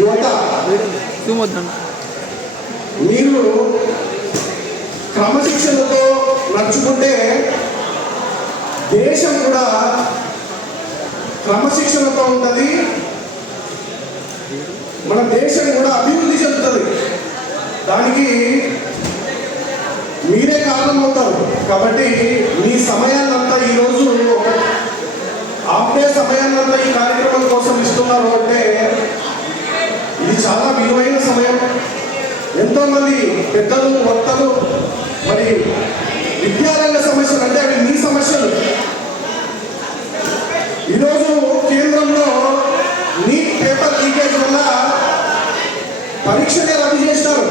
యువత మీరు క్రమశిక్షణతో నడుచుకుంటే దేశం కూడా క్రమశిక్షణతో ఉంటుంది, మన దేశం కూడా అభివృద్ధి చెందుతుంది. దానికి మీరే కారణం అవుతారు. కాబట్టి మీ సమయాన్నంతా ఈరోజు ఆపే సమయాన్నంతా ఈ కార్యక్రమం కోసం ఇస్తున్నారు అంటే ఇది చాలా విలువైన సమయం. ఎంతో మంది పెద్దలు వక్తలు మరి విద్యారంగ సమస్యలు అంటే అవి మీ సమస్యలు. ఈరోజు కేంద్రంలో నీట్ పేపర్ లీకేజ్ వల్ల పరీక్షని రద్దు చేస్తారు.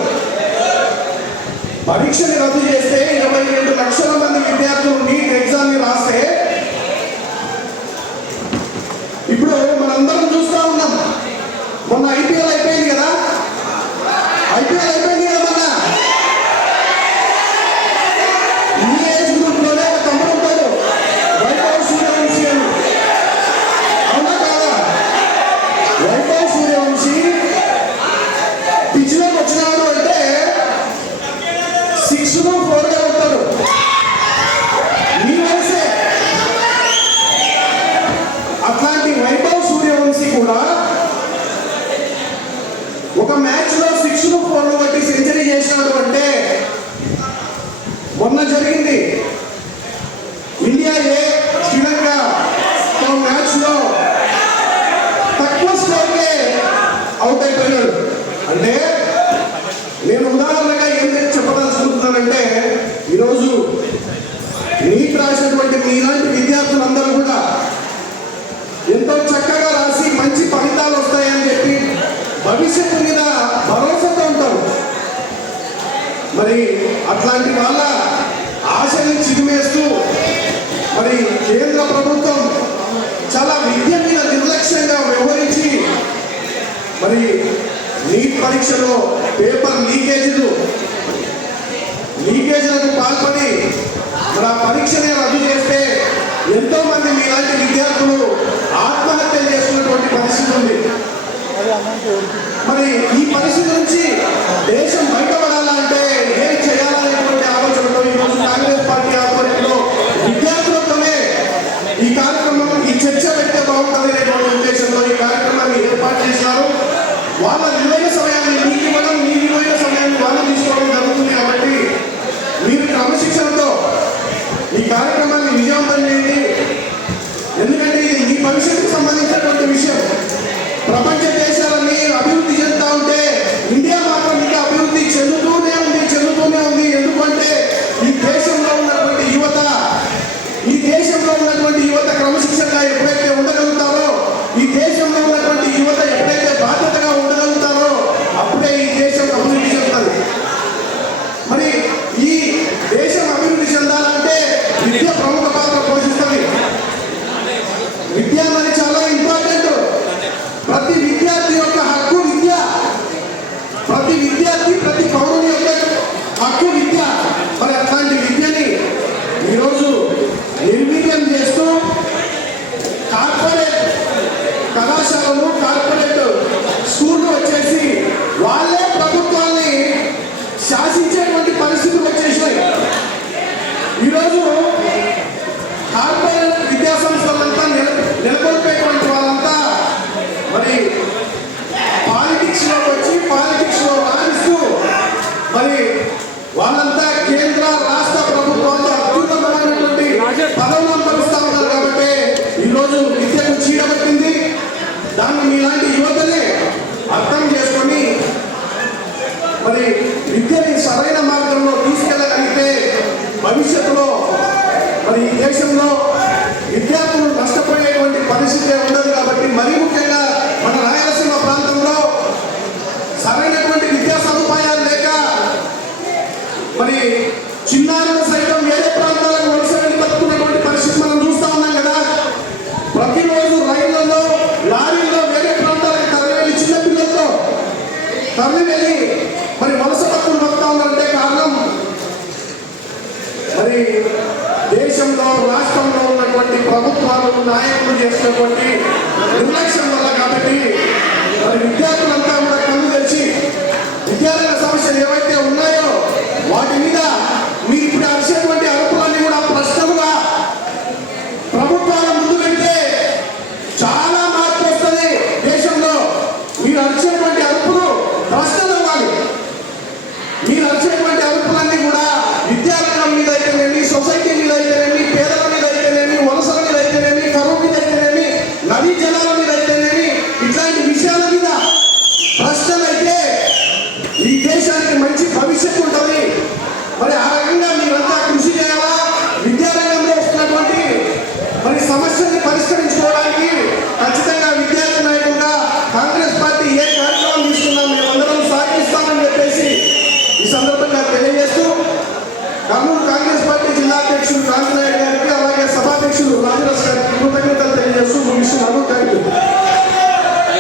పరీక్షని రద్దు చేస్తే 27 లక్షల మంది విద్యార్థులు నీట్ ఎగ్జామ్ ని రాస్తే ఇప్పుడు మనందరం చూస్తూ ఉన్నాం. మొన్న ఐపీఎల్ అయిపోయింది కదా, ఐపీఎల్ అయిపోయింది కదా. మొన్న ఈ ఏజ్ గ్రూప్ లోనే ఒక తమ్ముడు ఉంటాడు, వైభవ్ సూర్యవంశీ అని. అవునా కాదా? వైభవ్ సూర్యవంశీ పిచ్చిలోకి వచ్చినాడు అంటే 6-4 ఉంటాడు. మీ వయసే. అట్లాంటి వైభవ్ సూర్యవంశీ కూడా ఒక మ్యాచ్ లో 6-4 కొట్టి సెంచరీ చేసినాడు అంటే మొన్న జరిగింది ఇండియా శ్రీలంక మ్యాచ్ లో తక్కువ స్కోర్కే అవుట్ అయిపోయినాడు. అంటే నేను ఉదాహరణగా ఏం చెప్పదలుచుకుంటున్నానంటే ఈరోజు నీట్ రాసినటువంటి మీలాంటి విద్యార్థులందరూ కూడా ఎంతో చక్కగా రాసి మంచి ఫలితాలు వస్తాయని చెప్పి భవిష్యత్తు మీద భరోసాతో ఉంటారు. మరి అట్లాంటి వాళ్ళ ఆశని చిదిమేస్తూ మరి కేంద్ర ప్రభుత్వం చాలా విద్య మీద నిర్లక్ష్యంగా వ్యవహరించి మరి నీట్ పరీక్షలో పేపర్ లీకేజీలకు పాల్పడి మరి ఆ పరీక్షనే రద్దు చేస్తే ఎంతో మంది మీలాంటి విద్యార్థులు ఆత్మహత్యలు చేసుకున్నటువంటి పరిస్థితి ఉంది. మరి ఈ పరిస్థితి నుంచి దేశం బయటపడాలంటే ఏం చేయాలనేటువంటి ఆలోచనతో ఈరోజు కాంగ్రెస్ పార్టీ ఆధ్వర్యంలో విద్యార్థులతోనే ఈ కార్యక్రమం ఈ చర్చ పెడితే బాగుంటుంది అనేటువంటి ఉద్దేశంతో ఈ కార్యక్రమాన్ని ఏర్పాటు చేశారు. వాళ్ళ విలువైన సమయాన్ని మీకు ఇవ్వడం, మీ విలువైన సమయాన్ని వాళ్ళు తీసుకోవడం జరుగుతుంది. కాబట్టి మీరు క్రమశిక్షణతో ఈ కార్యక్రమాన్ని విజయవంతం చేయండి. ఎందుకంటే ఇది మీ భవిష్యత్తుకు సంబంధించినటువంటి విషయం. ప్రపంచ దేశాలన్నీ అభివృద్ధి చెందుతూ ఉంటే ఇండియా మాత్రం ఇంకా అభివృద్ధి చెందుతూనే ఉంది. ఎందుకంటే ఈ దేశంలో ఉన్నటువంటి యువత క్రమశిక్షణగా ఎప్పుడైతే ఉండగలుగుతారో, ఈ దేశంలో ఉన్నటువంటి యువత ఎప్పుడైతే బాధ్యతగా ఉండగలుగుతారో అప్పుడే ఈ దేశం అభివృద్ధి చెందుతుంది. మరి ఈ దేశం అభివృద్ధి చెందాలంటే విద్య ప్రముఖ పాత్ర పోషిస్తుంది. విద్య మరి చాలా ఇంపార్టెంట్. ప్రతి విద్యార్థి యొక్క హక్కు విద్య. ప్రతి విద్యార్థి, ప్రతి పౌరుని యొక్క హక్కు విద్య. మరి అట్లాంటి విద్యని ఈరోజు నిర్వీర్యం చేస్తూ కార్పొరేట్ కళాశాలలు, కార్పొరేట్ స్కూళ్ళు వచ్చేసి వాళ్ళే ప్రభుత్వాన్ని శాసించేటువంటి పరిస్థితులు వచ్చేసినాయి. ఈరోజు కార్పొరేట్ విద్యా సంస్థలంతా నెలకొల్పేటువంటి వాళ్ళంతా మరి పాలిటిక్స్ లో వచ్చి పాలిటిక్స్ లో రాణిస్తూ మరి వాళ్ళంతా కేంద్ర రాష్ట్ర ప్రభుత్వాలు అత్యున్నతమైనటువంటి పదవులు అనుభవిస్తూ ఉన్నారు. కాబట్టి ఈరోజు విద్యకు చీడబట్టింది. దాన్ని మీలాంటి యువతనే అర్థం చేసుకొని మరి విద్యని సరైన మార్గంలో తీసుకెళ్ళగలిగితే భవిష్యత్తులో మరి ఈ దేశంలో విద్యార్థులు నష్టపోయేటువంటి పరిస్థితి ఉండదు. కాబట్టి మరీ ముఖ్యంగా మన రాయలసీమ ప్రాంతంలో సరైనటువంటి విద్యా సదుపాయాలు లేక మరి చిన్నారులు సైతం వేరే ప్రాంతాలకు వలస వెళ్ళి బతుకున్నటువంటి పరిస్థితి మనం చూస్తూ ఉన్నాం కదా. ప్రతిరోజు రైళ్లలో, లారీల్లో వేరే ప్రాంతాలకు తరలి చిన్నపిల్లలతో తరలి వెళ్ళి మరి వలస బతుకుతా ఉన్నారంటే కారణం మరి దేశంలో, రాష్ట్రంలో ఉన్నటువంటి ప్రభుత్వాలు, నాయకులు చేసినటువంటి నిర్లక్ష్యం వల్ల. కాబట్టి